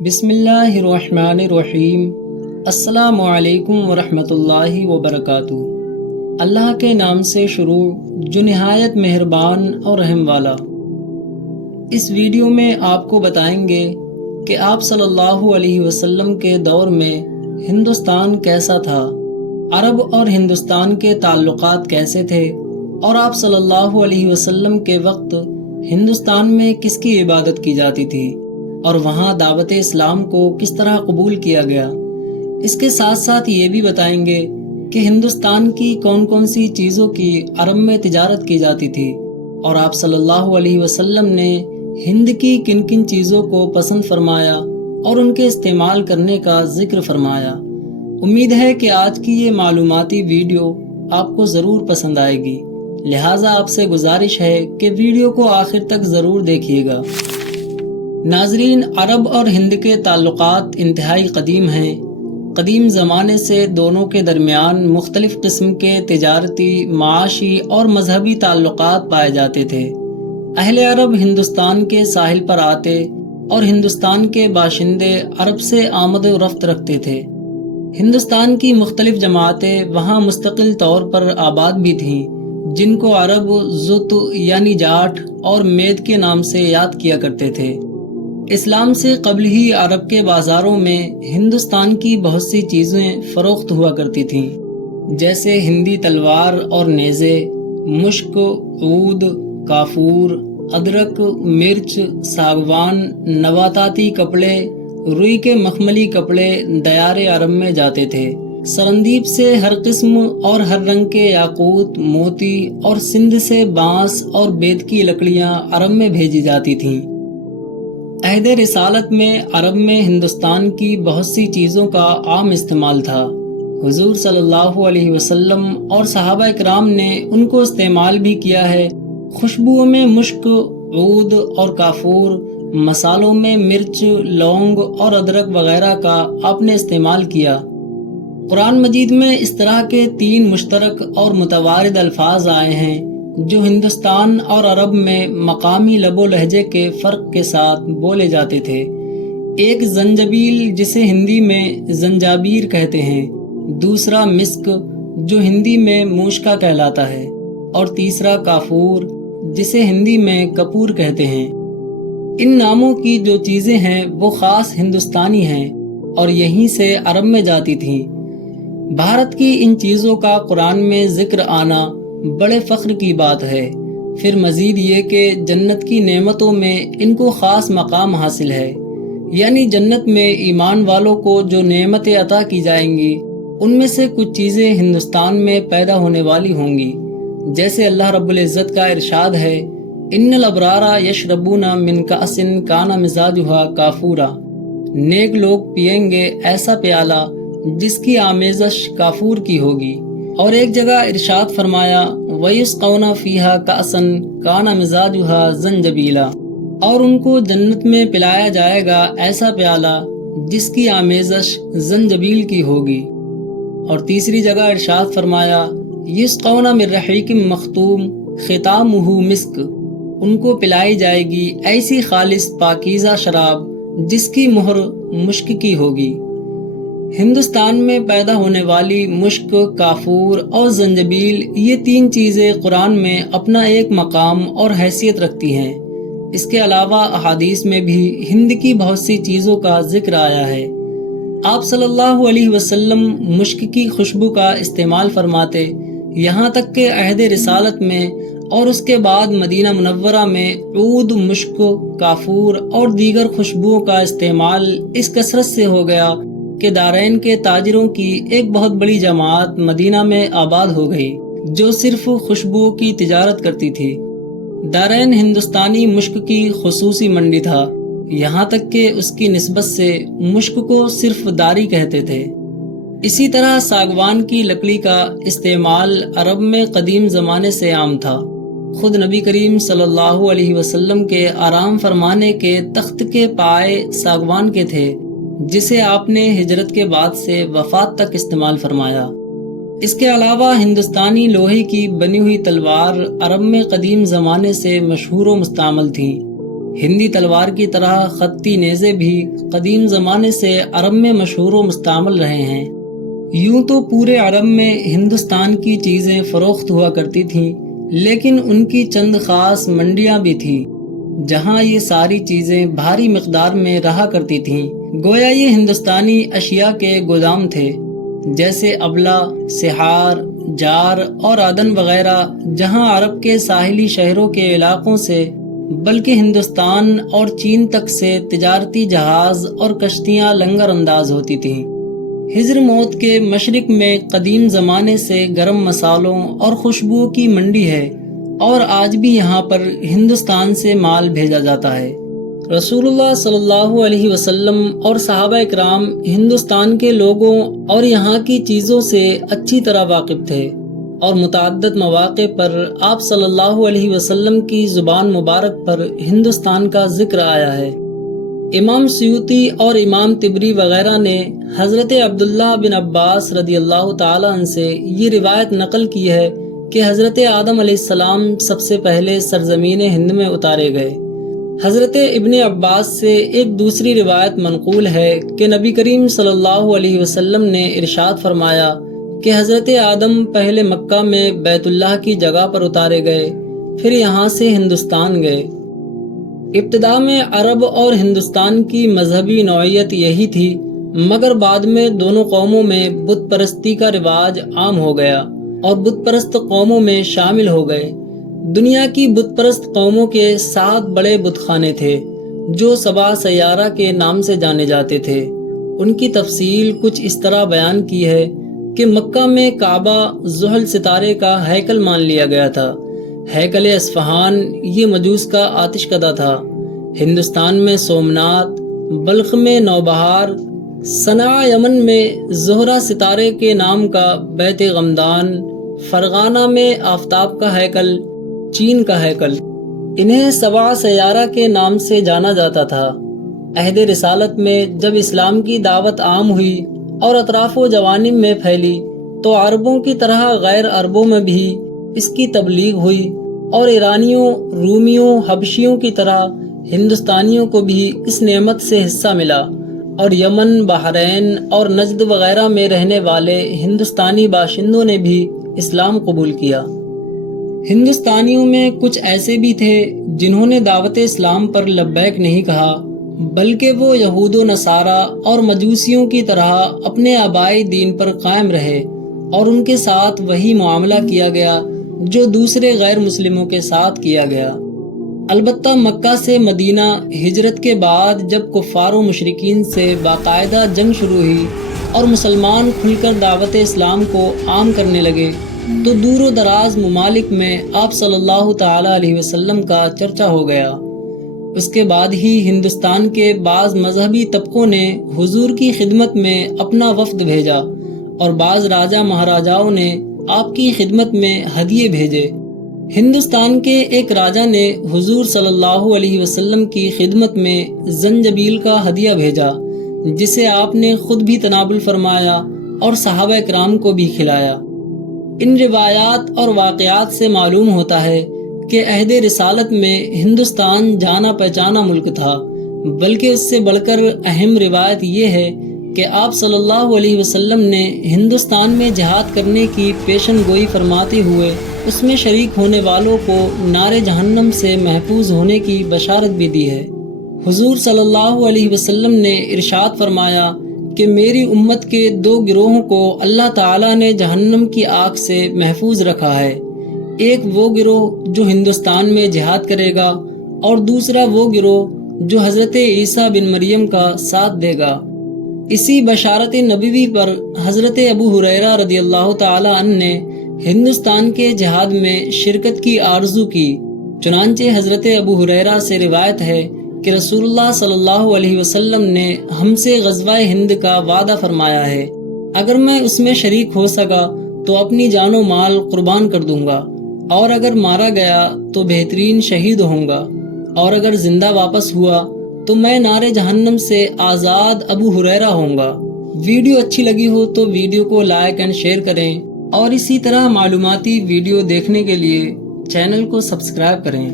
بسم اللہ الرحمن الرحیم۔ السلام علیکم ورحمۃ اللہ وبرکاتہ۔ اللہ کے نام سے شروع جو نہایت مہربان اور رحم والا۔ اس ویڈیو میں آپ کو بتائیں گے کہ آپ صلی اللہ علیہ وسلم کے دور میں ہندوستان کیسا تھا، عرب اور ہندوستان کے تعلقات کیسے تھے، اور آپ صلی اللہ علیہ وسلم کے وقت ہندوستان میں کس کی عبادت کی جاتی تھی اور وہاں دعوت اسلام کو کس طرح قبول کیا گیا۔ اس کے ساتھ ساتھ یہ بھی بتائیں گے کہ ہندوستان کی کون کون سی چیزوں کی عرب میں تجارت کی جاتی تھی، اور آپ صلی اللہ علیہ وسلم نے ہند کی کن کن چیزوں کو پسند فرمایا اور ان کے استعمال کرنے کا ذکر فرمایا۔ امید ہے کہ آج کی یہ معلوماتی ویڈیو آپ کو ضرور پسند آئے گی، لہٰذا آپ سے گزارش ہے کہ ویڈیو کو آخر تک ضرور دیکھیے گا۔ ناظرین، عرب اور ہند کے تعلقات انتہائی قدیم ہیں۔ قدیم زمانے سے دونوں کے درمیان مختلف قسم کے تجارتی، معاشی اور مذہبی تعلقات پائے جاتے تھے۔ اہل عرب ہندوستان کے ساحل پر آتے اور ہندوستان کے باشندے عرب سے آمد و رفت رکھتے تھے۔ ہندوستان کی مختلف جماعتیں وہاں مستقل طور پر آباد بھی تھیں، جن کو عرب زت یعنی جاٹ اور مید کے نام سے یاد کیا کرتے تھے۔ اسلام سے قبل ہی عرب کے بازاروں میں ہندوستان کی بہت سی چیزیں فروخت ہوا کرتی تھیں، جیسے ہندی تلوار اور نیزے، مشک، عود، کافور، ادرک، مرچ، ساگوان، نباتاتی کپڑے، روئی کے مخملی کپڑے دیار عرب میں جاتے تھے۔ سرندیپ سے ہر قسم اور ہر رنگ کے یاقوت، موتی، اور سندھ سے بانس اور بید کی لکڑیاں عرب میں بھیجی جاتی تھیں۔ عہد رسالت میں عرب میں ہندوستان کی بہت سی چیزوں کا عام استعمال تھا۔ حضور صلی اللہ علیہ وسلم اور صحابہ اکرام نے ان کو استعمال بھی کیا ہے۔ خوشبوؤں میں مشک، عود اور کافور، مسالوں میں مرچ، لونگ اور ادرک وغیرہ کا آپ نے استعمال کیا۔ قرآن مجید میں اس طرح کے 3 مشترک اور متوارد الفاظ آئے ہیں جو ہندوستان اور عرب میں مقامی لب و لہجے کے فرق کے ساتھ بولے جاتے تھے۔ ایک زنجبیل، جسے ہندی میں زنجابیر کہتے ہیں، دوسرا مسک، جو ہندی میں موشقہ کہلاتا ہے، اور تیسرا کافور، جسے ہندی میں کپور کہتے ہیں۔ ان ناموں کی جو چیزیں ہیں وہ خاص ہندوستانی ہیں اور یہیں سے عرب میں جاتی تھیں۔ بھارت کی ان چیزوں کا قرآن میں ذکر آنا بڑے فخر کی بات ہے۔ پھر مزید یہ کہ جنت کی نعمتوں میں ان کو خاص مقام حاصل ہے، یعنی جنت میں ایمان والوں کو جو نعمتیں عطا کی جائیں گی ان میں سے کچھ چیزیں ہندوستان میں پیدا ہونے والی ہوں گی، جیسے اللہ رب العزت کا ارشاد ہے، ان الابرار یشربون من کأس کان مزاجھا کافورا، نیک لوگ پیئیں گے ایسا پیالہ جس کی آمیزش کافور کی ہوگی۔ اور ایک جگہ ارشاد فرمایا، وَيُسْقَوْنَ فِيهَا كَأْسًا كَانَ مِزَاجُهَا زَنْجَبِيلًا، اور ان کو جنت میں پلایا جائے گا ایسا پیالہ جس کی آمیزش زنجبیل کی ہوگی۔ اور تیسری جگہ ارشاد فرمایا، يُسْقَوْنَ مِن رَّحِيقٍ مَّخْتُومٍ خِتَامُهُ مِسْك، ان کو پلائی جائے گی ایسی خالص پاکیزہ شراب جس کی مہر مشک کی ہوگی۔ ہندوستان میں پیدا ہونے والی مشک، کافور اور زنجبیل، یہ 3 چیزیں قرآن میں اپنا ایک مقام اور حیثیت رکھتی ہیں۔ اس کے علاوہ احادیث میں بھی ہند کی بہت سی چیزوں کا ذکر آیا ہے۔ آپ صلی اللہ علیہ وسلم مشک کی خوشبو کا استعمال فرماتے، یہاں تک کہ عہد رسالت میں اور اس کے بعد مدینہ منورہ میں عود، مشک، کافور اور دیگر خوشبوؤں کا استعمال اس کثرت سے ہو گیا کہ دارین کے تاجروں کی ایک بہت بڑی جماعت مدینہ میں آباد ہو گئی جو صرف خوشبو کی تجارت کرتی تھی۔ دارین ہندوستانی مشک کی خصوصی منڈی تھا، یہاں تک کہ اس کی نسبت سے مشک کو صرف داری کہتے تھے۔ اسی طرح ساگوان کی لکڑی کا استعمال عرب میں قدیم زمانے سے عام تھا۔ خود نبی کریم صلی اللہ علیہ وسلم کے آرام فرمانے کے تخت کے پائے ساگوان کے تھے، جسے آپ نے ہجرت کے بعد سے وفات تک استعمال فرمایا۔ اس کے علاوہ ہندوستانی لوہے کی بنی ہوئی تلوار عرب میں قدیم زمانے سے مشہور و مستعمل تھیں۔ ہندی تلوار کی طرح خطی نیزے بھی قدیم زمانے سے عرب میں مشہور و مستعمل رہے ہیں۔ یوں تو پورے عرب میں ہندوستان کی چیزیں فروخت ہوا کرتی تھیں، لیکن ان کی چند خاص منڈیاں بھی تھیں جہاں یہ ساری چیزیں بھاری مقدار میں رہا کرتی تھیں۔ گویا یہ ہندوستانی اشیاء کے گودام تھے، جیسے ابلا، سہار، جار اور عدن وغیرہ، جہاں عرب کے ساحلی شہروں کے علاقوں سے بلکہ ہندوستان اور چین تک سے تجارتی جہاز اور کشتیاں لنگر انداز ہوتی تھیں۔ حضر موت کے مشرق میں قدیم زمانے سے گرم مسالوں اور خوشبوؤں کی منڈی ہے، اور آج بھی یہاں پر ہندوستان سے مال بھیجا جاتا ہے۔ رسول اللہ صلی اللہ علیہ وسلم اور صحابہ اکرام ہندوستان کے لوگوں اور یہاں کی چیزوں سے اچھی طرح واقف تھے، اور متعدد مواقع پر آپ صلی اللہ علیہ وسلم کی زبان مبارک پر ہندوستان کا ذکر آیا ہے۔ امام سیوطی اور امام طبری وغیرہ نے حضرت عبداللہ بن عباس رضی اللہ تعالیٰ عنہ سے یہ روایت نقل کی ہے کہ حضرت آدم علیہ السلام سب سے پہلے سرزمین ہند میں اتارے گئے۔ حضرت ابن عباس سے ایک دوسری روایت منقول ہے کہ نبی کریم صلی اللہ علیہ وسلم نے ارشاد فرمایا کہ حضرت آدم پہلے مکہ میں بیت اللہ کی جگہ پر اتارے گئے، پھر یہاں سے ہندوستان گئے۔ ابتدا میں عرب اور ہندوستان کی مذہبی نوعیت یہی تھی، مگر بعد میں دونوں قوموں میں بت پرستی کا رواج عام ہو گیا اور بت پرست قوموں میں شامل ہو گئے۔ دنیا کی بت پرست قوموں کے 7 بڑے بت خانے تھے جو 7 سیارہ کے نام سے جانے جاتے تھے۔ ان کی تفصیل کچھ اس طرح بیان کی ہے کہ مکہ میں کعبہ زحل ستارے کا ہیکل مان لیا گیا تھا۔ ہیکل اصفہان یہ مجوس کا آتش کدہ تھا۔ ہندوستان میں سومنات، بلخ میں نوبہار، صنعاء یمن میں زہرہ ستارے کے نام کا بیت غمدان، فرغانہ میں آفتاب کا ہیکل، چین کا ہیکل، انہیں 7 سیارہ کے نام سے جانا جاتا تھا۔ عہد رسالت میں جب اسلام کی دعوت عام ہوئی اور اطراف و جوانب میں پھیلی تو عربوں کی طرح غیر عربوں میں بھی اس کی تبلیغ ہوئی، اور ایرانیوں، رومیوں، حبشیوں کی طرح ہندوستانیوں کو بھی اس نعمت سے حصہ ملا، اور یمن، بحرین اور نجد وغیرہ میں رہنے والے ہندوستانی باشندوں نے بھی اسلام قبول کیا۔ ہندوستانیوں میں کچھ ایسے بھی تھے جنہوں نے دعوت اسلام پر لبیک نہیں کہا، بلکہ وہ یہود و نصارہ اور مجوسیوں کی طرح اپنے آبائی دین پر قائم رہے، اور ان کے ساتھ وہی معاملہ کیا گیا جو دوسرے غیر مسلموں کے ساتھ کیا گیا۔ البتہ مکہ سے مدینہ ہجرت کے بعد جب کفار و مشرکین سے باقاعدہ جنگ شروع ہوئی اور مسلمان کھل کر دعوت اسلام کو عام کرنے لگے تو دور و دراز ممالک میں آپ صلی اللہ تعالیٰ علیہ وسلم کا چرچا ہو گیا۔ اس کے بعد ہی ہندوستان کے بعض مذہبی طبقوں نے حضور کی خدمت میں اپنا وفد بھیجا، اور بعض راجہ مہاراجاؤں نے آپ کی خدمت میں ہدیے بھیجے۔ ہندوستان کے ایک راجہ نے حضور صلی اللہ علیہ وسلم کی خدمت میں زنجبیل کا ہدیہ بھیجا، جسے آپ نے خود بھی تناول فرمایا اور صحابہ اکرام کو بھی کھلایا۔ ان روایات اور واقعات سے معلوم ہوتا ہے کہ عہد رسالت میں ہندوستان جانا پہچانا ملک تھا، بلکہ اس سے بڑھ کر اہم روایت یہ ہے کہ آپ صلی اللہ علیہ وسلم نے ہندوستان میں جہاد کرنے کی پیشن گوئی فرماتے ہوئے اس میں شریک ہونے والوں کو نار جہنم سے محفوظ ہونے کی بشارت بھی دی ہے۔ حضور صلی اللہ علیہ وسلم نے ارشاد فرمایا کہ میری امت کے 2 گروہوں کو اللہ تعالیٰ نے جہنم کی آگ سے محفوظ رکھا ہے، ایک وہ گروہ جو ہندوستان میں جہاد کرے گا، اور دوسرا وہ گروہ جو حضرت عیسیٰ بن مریم کا ساتھ دے گا۔ اسی بشارت نبوی پر حضرت ابو ہریرہ رضی اللہ تعالیٰ عنہ نے ہندوستان کے جہاد میں شرکت کی آرزو کی، چنانچہ حضرت ابو ہریرہ سے روایت ہے کہ رسول اللہ صلی اللہ علیہ وسلم نے ہم سے غزوہ ہند کا وعدہ فرمایا ہے، اگر میں اس میں شریک ہو سکا تو اپنی جان و مال قربان کر دوں گا، اور اگر مارا گیا تو بہترین شہید ہوں گا، اور اگر زندہ واپس ہوا تو میں نار جہنم سے آزاد ابو ہریرہ ہوں گا۔ ویڈیو اچھی لگی ہو تو ویڈیو کو لائک اینڈ شیئر کریں، اور اسی طرح معلوماتی ویڈیو دیکھنے کے لیے چینل کو سبسکرائب کریں۔